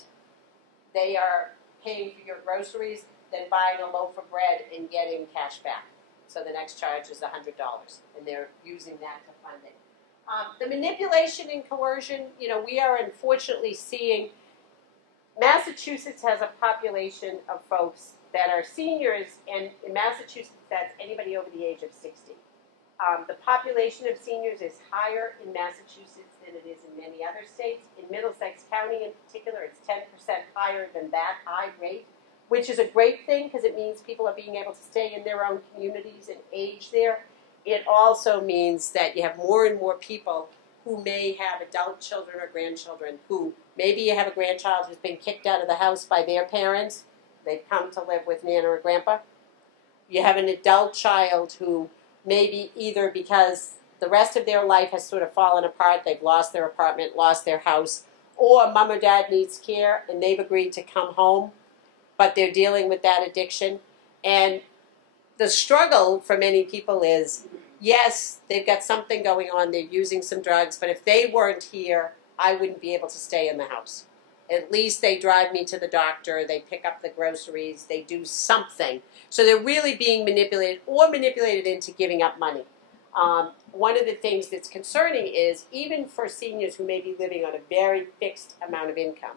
they are paying for your groceries, then buying a loaf of bread and getting cash back. So the next charge is $100, and they're using that to fund it. The manipulation and coercion, we are unfortunately seeing Massachusetts has a population of folks that are seniors, and in Massachusetts, that's anybody over the age of 60. The population of seniors is higher in Massachusetts than it is in many other states. In Middlesex County in particular, it's 10% higher than that high rate, which is a great thing because it means people are being able to stay in their own communities and age there. It also means that you have more and more people who may have adult children or grandchildren who, maybe you have a grandchild who's been kicked out of the house by their parents. They've come to live with Nana or Grandpa. You have an adult child who maybe either because the rest of their life has sort of fallen apart, they've lost their apartment, lost their house, or mom or dad needs care and they've agreed to come home, but they're dealing with that addiction. And the struggle for many people is, yes, they've got something going on, they're using some drugs, but if they weren't here, I wouldn't be able to stay in the house. At least they drive me to the doctor, they pick up the groceries, they do something. So they're really being manipulated or manipulated into giving up money. One of the things that's concerning is even for seniors who may be living on a very fixed amount of income,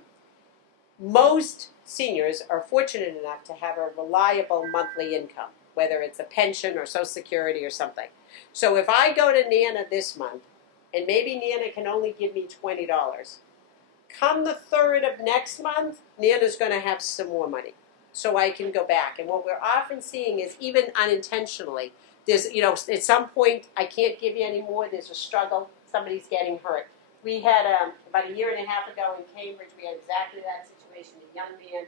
most seniors are fortunate enough to have a reliable monthly income, whether it's a pension or Social Security or something. So if I go to Nana this month, and maybe Nana can only give me $20, come the 3rd of next month, Nana's going to have some more money, so I can go back. And what we're often seeing is, even unintentionally, there's, at some point, I can't give you any more, there's a struggle, somebody's getting hurt. We had, about a year and a half ago in Cambridge, we had exactly that situation, a young man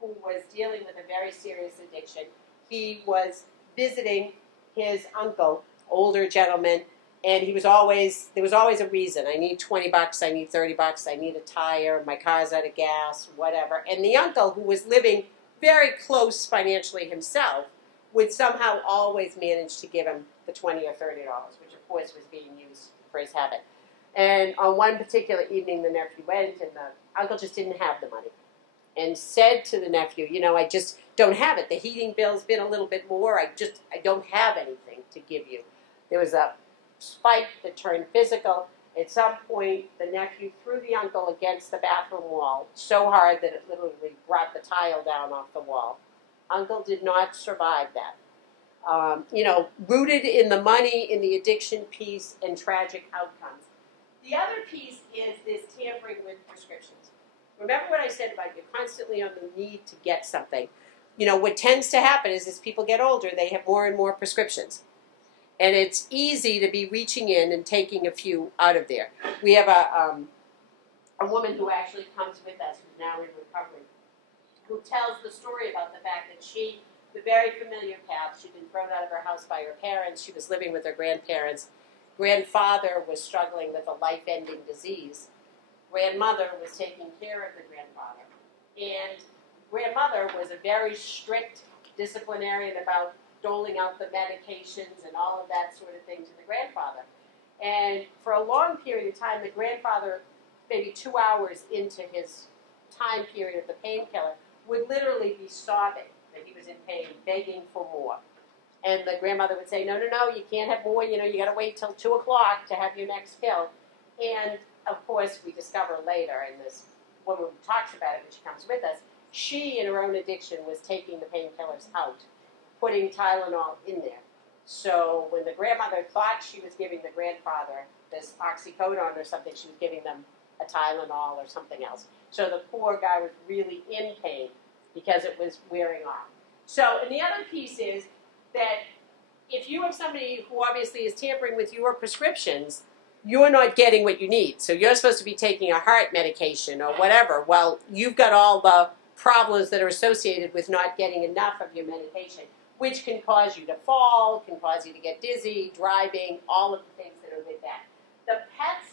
who was dealing with a very serious addiction. He was visiting his uncle, older gentleman, and there was always a reason. I need $20, I need $30, I need a tire, my car's out of gas, whatever. And the uncle, who was living very close financially himself, would somehow always manage to give him the $20 or $30, which of course was being used for his habit. And on one particular evening, the nephew went, and the uncle just didn't have the money, and said to the nephew, I just don't have it. The heating bill's been a little bit more. I don't have anything to give you. There was a fight that turned physical. At some point, the nephew threw the uncle against the bathroom wall so hard that it literally brought the tile down off the wall. Uncle did not survive that. Rooted in the money, in the addiction piece, and tragic outcomes. The other piece is this tampering with prescriptions. Remember what I said about you're constantly on the need to get something. What tends to happen is as people get older, they have more and more prescriptions. And it's easy to be reaching in and taking a few out of there. We have a woman who actually comes with us, who's now in recovery, who tells the story about the fact that the very familiar path, she'd been thrown out of her house by her parents, she was living with her grandparents. Grandfather was struggling with a life-ending disease. Grandmother was taking care of the grandfather. And grandmother was a very strict disciplinarian about doling out the medications and all of that sort of thing to the grandfather. And for a long period of time, the grandfather, maybe 2 hours into his time period of the painkiller, would literally be sobbing that he was in pain, begging for more. And the grandmother would say, no, you can't have more, you got to wait till 2 o'clock to have your next pill. And of course, we discover later, and this woman who talks about it when she comes with us, she, in her own addiction, was taking the painkillers out, putting Tylenol in there. So when the grandmother thought she was giving the grandfather this oxycodone or something, she was giving them a Tylenol or something else. So the poor guy was really in pain because it was wearing off. So, and the other piece is that if you have somebody who obviously is tampering with your prescriptions, you're not getting what you need. So you're supposed to be taking a heart medication or whatever. Well, you've got all the problems that are associated with not getting enough of your medication, which can cause you to fall, can cause you to get dizzy, driving, all of the things that are with that. The pets,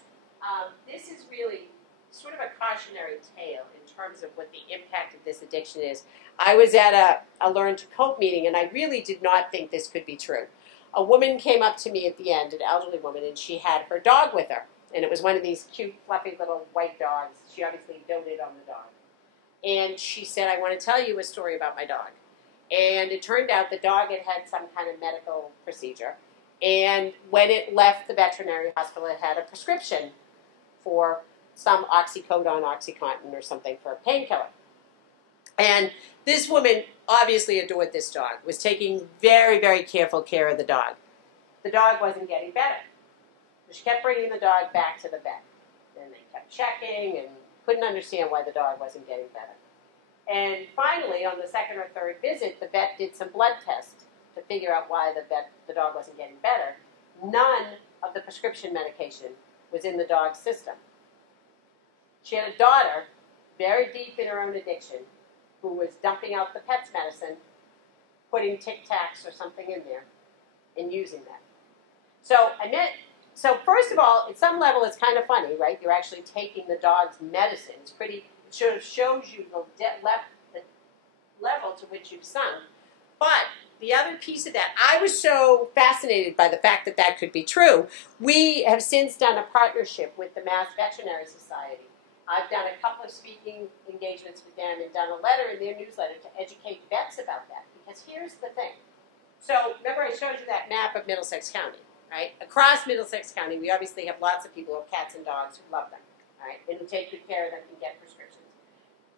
this is really sort of a cautionary tale in terms of what the impact of this addiction is. I was at a Learn to Cope meeting, and I really did not think this could be true. A woman came up to me at the end, an elderly woman, and she had her dog with her. And it was one of these cute, fluffy little white dogs. She obviously doted on the dog. And she said, I want to tell you a story about my dog. And it turned out the dog had had some kind of medical procedure. And when it left the veterinary hospital, it had a prescription for some oxycodone, OxyContin, or something for a painkiller. And this woman obviously adored this dog, was taking very, very careful care of the dog. The dog wasn't getting better. She kept bringing the dog back to the vet. And they kept checking and couldn't understand why the dog wasn't getting better. And finally, on the second or third visit, the vet did some blood tests to figure out why the dog wasn't getting better. None of the prescription medication was in the dog's system. She had a daughter, very deep in her own addiction, who was dumping out the pet's medicine, putting Tic Tacs or something in there, and using that. So first of all, at some level, it's kind of funny, right? You're actually taking the dog's medicine. It's pretty, it sort of shows you the level to which you've sunk. But the other piece of that, I was so fascinated by the fact that that could be true. We have since done a partnership with the Mass Veterinary Society. I've done a couple of speaking engagements with them and done a letter in their newsletter to educate vets about that. Because here's the thing. So remember I showed you that map of Middlesex County, right? Across Middlesex County, we obviously have lots of people who have cats and dogs who love them, right? And who take good care of them and get prescriptions.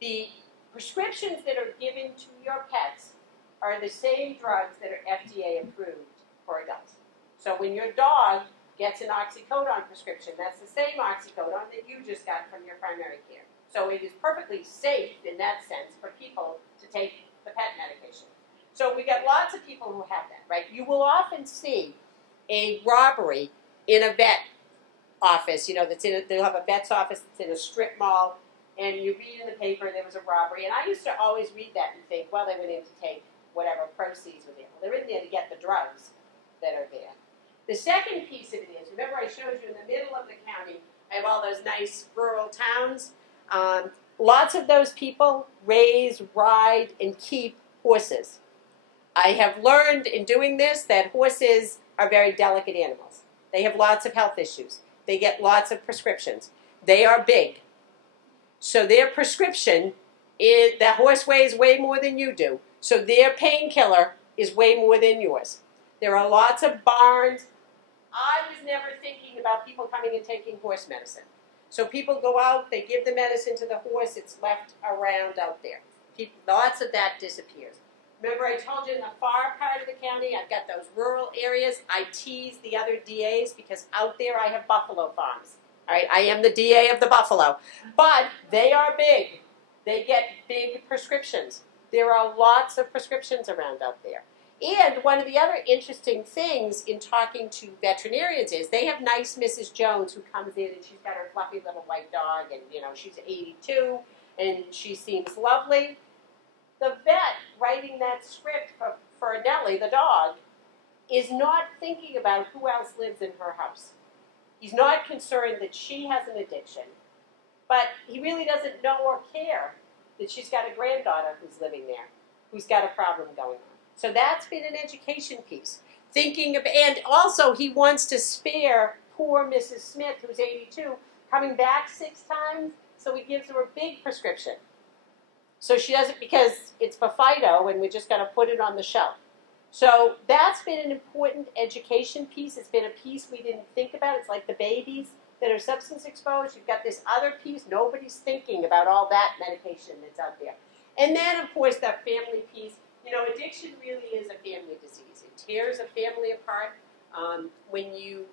The prescriptions that are given to your pets are the same drugs that are FDA approved for adults. So when your dog gets an oxycodone prescription, that's the same oxycodone that you just got from your primary care. So it is perfectly safe in that sense for people to take the pet medication. So we got lots of people who have that, right? You will often see a robbery in a vet office, you know, they'll have a vet's office that's in a strip mall, and you read in the paper there was a robbery. And I used to always read that and think, well, they went in to take whatever proceeds were there. Well, they're in there to get the drugs that are there. The second piece of it is, remember I showed you in the middle of the county, I have all those nice rural towns. Lots of those people raise, ride, and keep horses. I have learned in doing this that horses are very delicate animals. They have lots of health issues. They get lots of prescriptions. They are big. So their prescription is, that horse weighs way more than you do. So their painkiller is way more than yours. There are lots of barns. I was never thinking about people coming and taking horse medicine. So people go out, they give the medicine to the horse, it's left around out there. Lots of that disappears. Remember I told you in the far part of the county, I've got those rural areas. I tease the other DAs because out there I have buffalo farms. All right, I am the DA of the buffalo. But they are big. They get big prescriptions. There are lots of prescriptions around out there. And one of the other interesting things in talking to veterinarians is they have nice Mrs. Jones who comes in and she's got her fluffy little white dog and, you know, she's 82 and she seems lovely. The vet writing that script for Nellie, the dog, is not thinking about who else lives in her house. He's not concerned that she has an addiction, but he really doesn't know or care that she's got a granddaughter who's living there, who's got a problem going on. So that's been an education piece. And also he wants to spare poor Mrs. Smith, who's 82, coming back 6 times, so he gives her a big prescription. So she does it because it's for Fido, and we're just going to put it on the shelf. So that's been an important education piece. It's been a piece we didn't think about. It's like the babies that are substance exposed. You've got this other piece. Nobody's thinking about all that medication that's out there. And then, of course, that family piece. You know, addiction really is a family disease. It tears a family apart. When you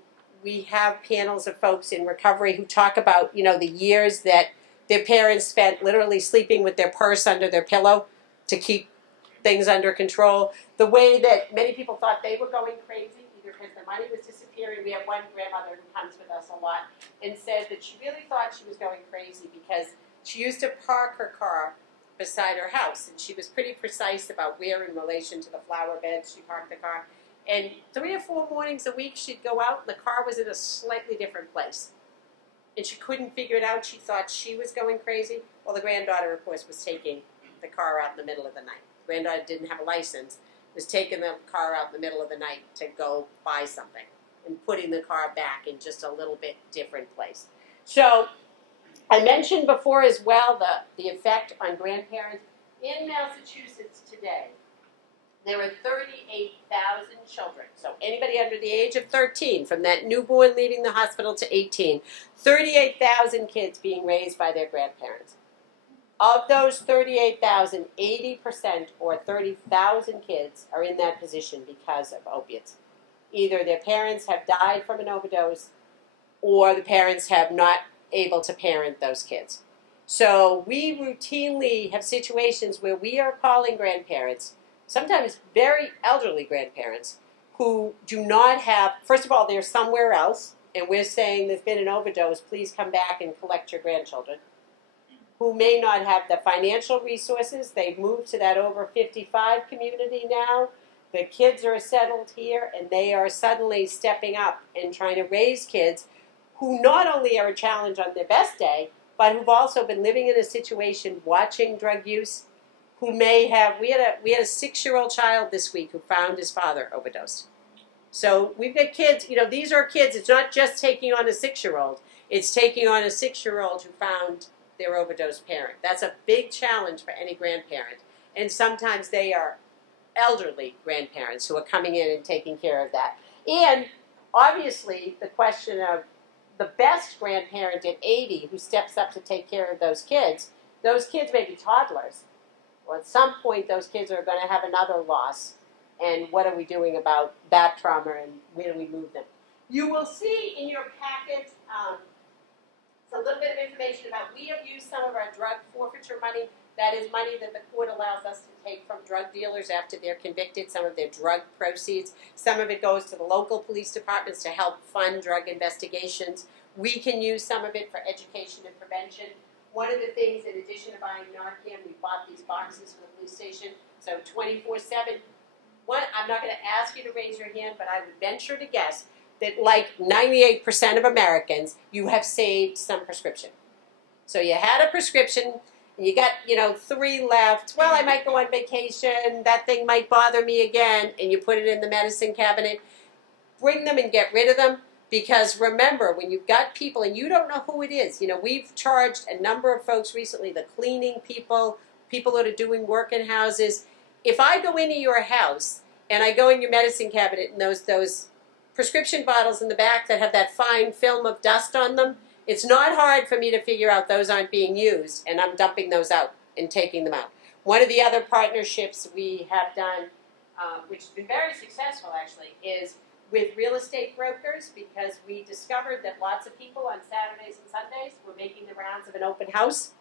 we have panels of folks in recovery who talk about, you know, the years that their parents spent literally sleeping with their purse under their pillow to keep things under control. The way that many people thought they were going crazy, either because the money was disappearing. We have one grandmother who comes with us a lot and said that she really thought she was going crazy because she used to park her car beside her house, and she was pretty precise about where in relation to the flower beds she parked the car. And 3 or 4 mornings a week she'd go out and the car was in a slightly different place. And she couldn't figure it out. She thought she was going crazy. Well, the granddaughter, of course, was taking the car out in the middle of the night. The granddaughter didn't have a license, was taking the car out in the middle of the night to go buy something and putting the car back in just a little bit different place. So I mentioned before as well the effect on grandparents. In Massachusetts today, there are 38,000 children. So anybody under the age of 13, from that newborn leaving the hospital to 18, 38,000 kids being raised by their grandparents. Of those 38,000, 80% or 30,000 kids are in that position because of opiates. Either their parents have died from an overdose or the parents have not able to parent those kids. So we routinely have situations where we are calling grandparents, sometimes very elderly grandparents, who do not have, first of all, they're somewhere else, and we're saying there's been an overdose, please come back and collect your grandchildren, who may not have the financial resources. They've moved to that over 55 community now. The kids are settled here, and they are suddenly stepping up and trying to raise kids who not only are a challenge on their best day, but who've also been living in a situation watching drug use, who may have, we had a 6-year-old child this week who found his father overdosed. So we've got kids, you know, these are kids, it's not just taking on a 6-year-old, it's taking on a 6-year-old who found their overdosed parent. That's a big challenge for any grandparent. And sometimes they are elderly grandparents who are coming in and taking care of that. And obviously the question of the best grandparent at 80 who steps up to take care of those kids may be toddlers. Well, at some point those kids are going to have another loss. And what are we doing about that trauma, and where do we move them? You will see in your packet a little bit of information about, we have used some of our drug forfeiture money. That is money that the court allows us to take from drug dealers after they're convicted, some of their drug proceeds. Some of it goes to the local police departments to help fund drug investigations. We can use some of it for education and prevention. One of the things, in addition to buying Narcan, we bought these boxes for the police station. So 24/7. I'm not going to ask you to raise your hand, but I would venture to guess that like 98% of Americans, you have saved some prescription. So you had a prescription, and you got, 3 left. Well, I might go on vacation. That thing might bother me again, and you put it in the medicine cabinet. Bring them and get rid of them, because remember, when you've got people and you don't know who it is, we've charged a number of folks recently, the cleaning people, people that are doing work in houses. If I go into your house and I go in your medicine cabinet and those prescription bottles in the back that have that fine film of dust on them, it's not hard for me to figure out those aren't being used, and I'm dumping those out and taking them out. One of the other partnerships we have done, which has been very successful actually, is with real estate brokers, because we discovered that lots of people on Saturdays and Sundays were making the rounds of an open house.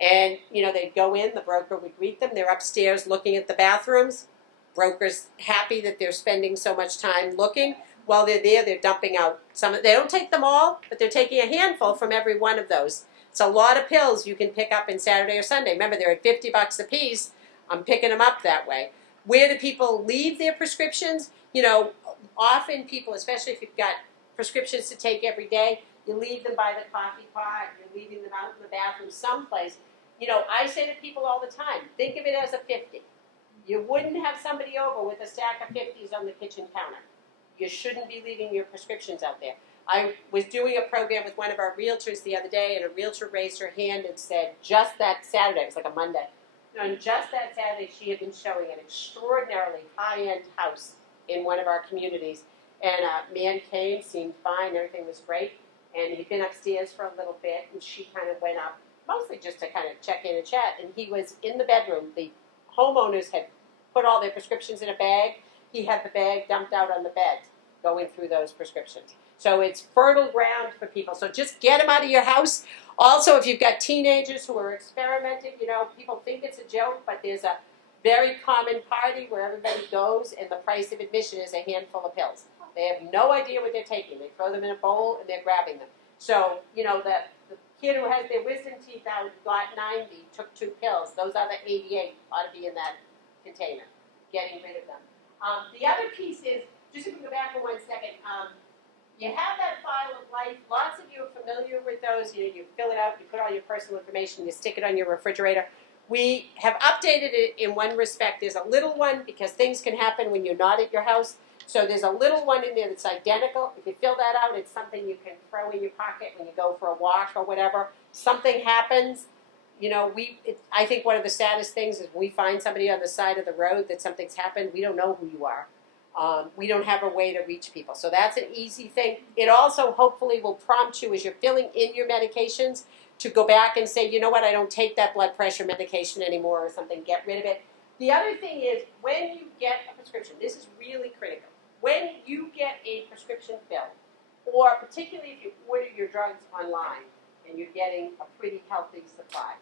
And, they'd go in, the broker would greet them. They're upstairs looking at the bathrooms. Broker's happy that they're spending so much time looking. While they're there, they're dumping out some. They don't take them all, but they're taking a handful from every one of those. It's a lot of pills you can pick up in Saturday or Sunday. Remember, they're at $50 a piece. I'm picking them up that way. Where do people leave their prescriptions? Often people, especially if you've got prescriptions to take every day, you leave them by the coffee pot, you're leaving them out in the bathroom someplace. I say to people all the time, think of it as a 50. You wouldn't have somebody over with a stack of 50s on the kitchen counter. You shouldn't be leaving your prescriptions out there. I was doing a program with one of our realtors the other day, and a realtor raised her hand and said, just that Saturday, it was like a Monday, and just that Saturday she had been showing an extraordinarily high-end house in one of our communities. And a man came, seemed fine, everything was great, and he'd been upstairs for a little bit, and she kind of went up, mostly just to kind of check in and chat, and he was in the bedroom. The homeowners had put all their prescriptions in a bag. He had the bag dumped out on the bed, going through those prescriptions. So it's fertile ground for people. So just get them out of your house. Also, if you've got teenagers who are experimenting, you know, people think it's a joke, but there's a very common party where everybody goes and the price of admission is a handful of pills. They have no idea what they're taking. They throw them in a bowl and they're grabbing them. So, you know, the kid who has their wisdom teeth out got 90, took 2 pills. Those other 88 ought to be in that container, getting rid of them. The other piece is, just if we go back for 1 second, you have that file of life. Lots of you are familiar with those. You know, you fill it out, you put all your personal information, you stick it on your refrigerator. We have updated it in one respect. There's a little one because things can happen when you're not at your house. So there's a little one in there that's identical. If you fill that out, it's something you can throw in your pocket when you go for a walk or whatever. Something happens, you know, I think one of the saddest things is we find somebody on the side of the road that something's happened. We don't know who you are. We don't have a way to reach people. So that's an easy thing. It also hopefully will prompt you as you're filling in your medications to go back and say, you know what, I don't take that blood pressure medication anymore or something, get rid of it. The other thing is when you get a prescription, this is really critical. When you get a prescription filled, or particularly if you order your drugs online and you're getting a pretty healthy supply,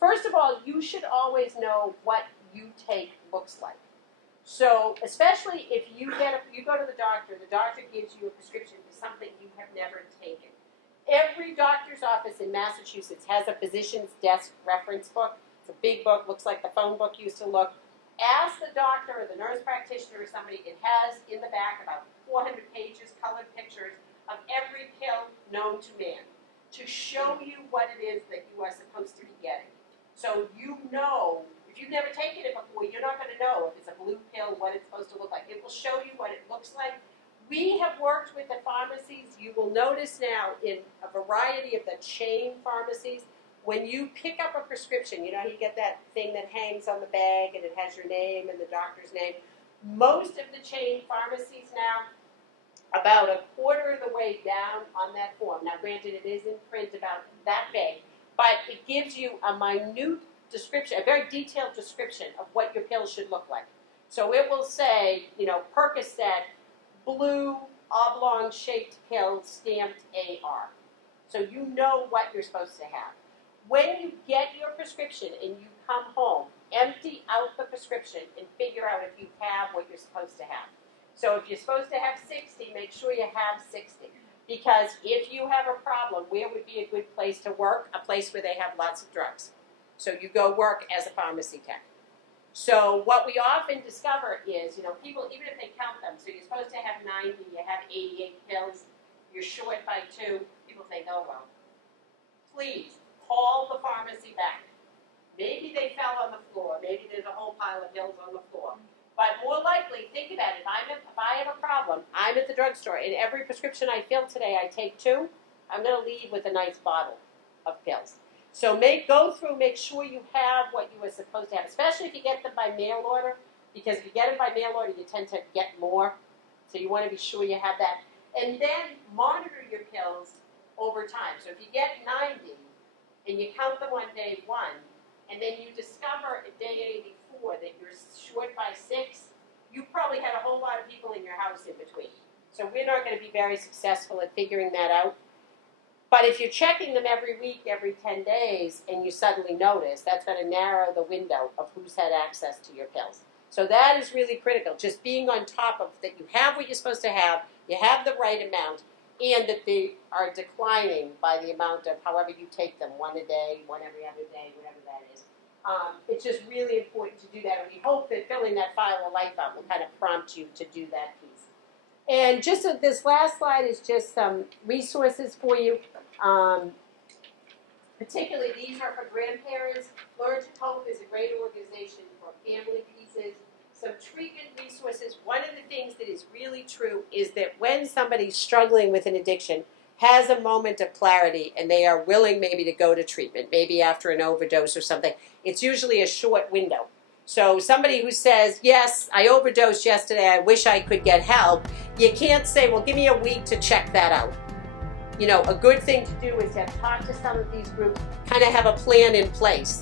first of all, you should always know what you take looks like. So especially if you go to the doctor gives you a prescription for something you have never taken. Every doctor's office in Massachusetts has a physician's desk reference book. It's a big book, looks like the phone book used to look. Ask the doctor or the nurse practitioner or somebody, it has in the back about 400 pages, colored pictures of every pill known to man to show you what it is that you are supposed to be getting. So you know, if you've never taken it before, you're not going to know if it's a blue pill, what it's supposed to look like. It will show you what it looks like. We have worked with the pharmacies. You will notice now in a variety of the chain pharmacies, when you pick up a prescription, you know, you get that thing that hangs on the bag and it has your name and the doctor's name. Most of the chain pharmacies now, about a quarter of the way down on that form, now granted it is in print about that big, but it gives you a minute description, a very detailed description of what your pills should look like. So it will say, you know, Percocet, blue, oblong-shaped pill stamped AR. So you know what you're supposed to have. When you get your prescription and you come home, empty out the prescription and figure out if you have what you're supposed to have. So if you're supposed to have 60, make sure you have 60. Because if you have a problem, where would be a good place to work? A place where they have lots of drugs. So you go work as a pharmacy tech. So what we often discover is, you know, people, even if they count them, so you're supposed to have 90, you have 88 pills, you're short by 2, people think, oh, well, please call the pharmacy back. Maybe they fell on the floor, maybe there's a whole pile of pills on the floor. But more likely, think about it, if I have a problem, I'm at the drugstore, and every prescription I fill today, I take 2, I'm going to leave with a nice bottle of pills. So go through, make sure you have what you were supposed to have, especially if you get them by mail order, because if you get them by mail order, you tend to get more. So you want to be sure you have that. And then monitor your pills over time. So if you get 90, and you count them on day 1, and then you discover at day 84 that you're short by 6, you probably had a whole lot of people in your house in between. So we're not going to be very successful at figuring that out. But if you're checking them every week, every 10 days, and you suddenly notice, that's going to narrow the window of who's had access to your pills. So that is really critical, just being on top of that you have what you're supposed to have, you have the right amount, and that they are declining by the amount of however you take them, 1 a day, 1 every other day, whatever that is. It's just really important to do that, and we hope that filling that file of life out will kind of prompt you to do that piece. And just this last slide is just some resources for you. Particularly, these are for grandparents. Learn to Cope is a great organization for family pieces. Some treatment resources. One of the things that is really true is that when somebody's struggling with an addiction, has a moment of clarity, and they are willing maybe to go to treatment, maybe after an overdose or something, it's usually a short window. So somebody who says, yes, I overdosed yesterday, I wish I could get help, you can't say, well, give me a week to check that out. You know, a good thing to do is to talk to some of these groups, kind of have a plan in place.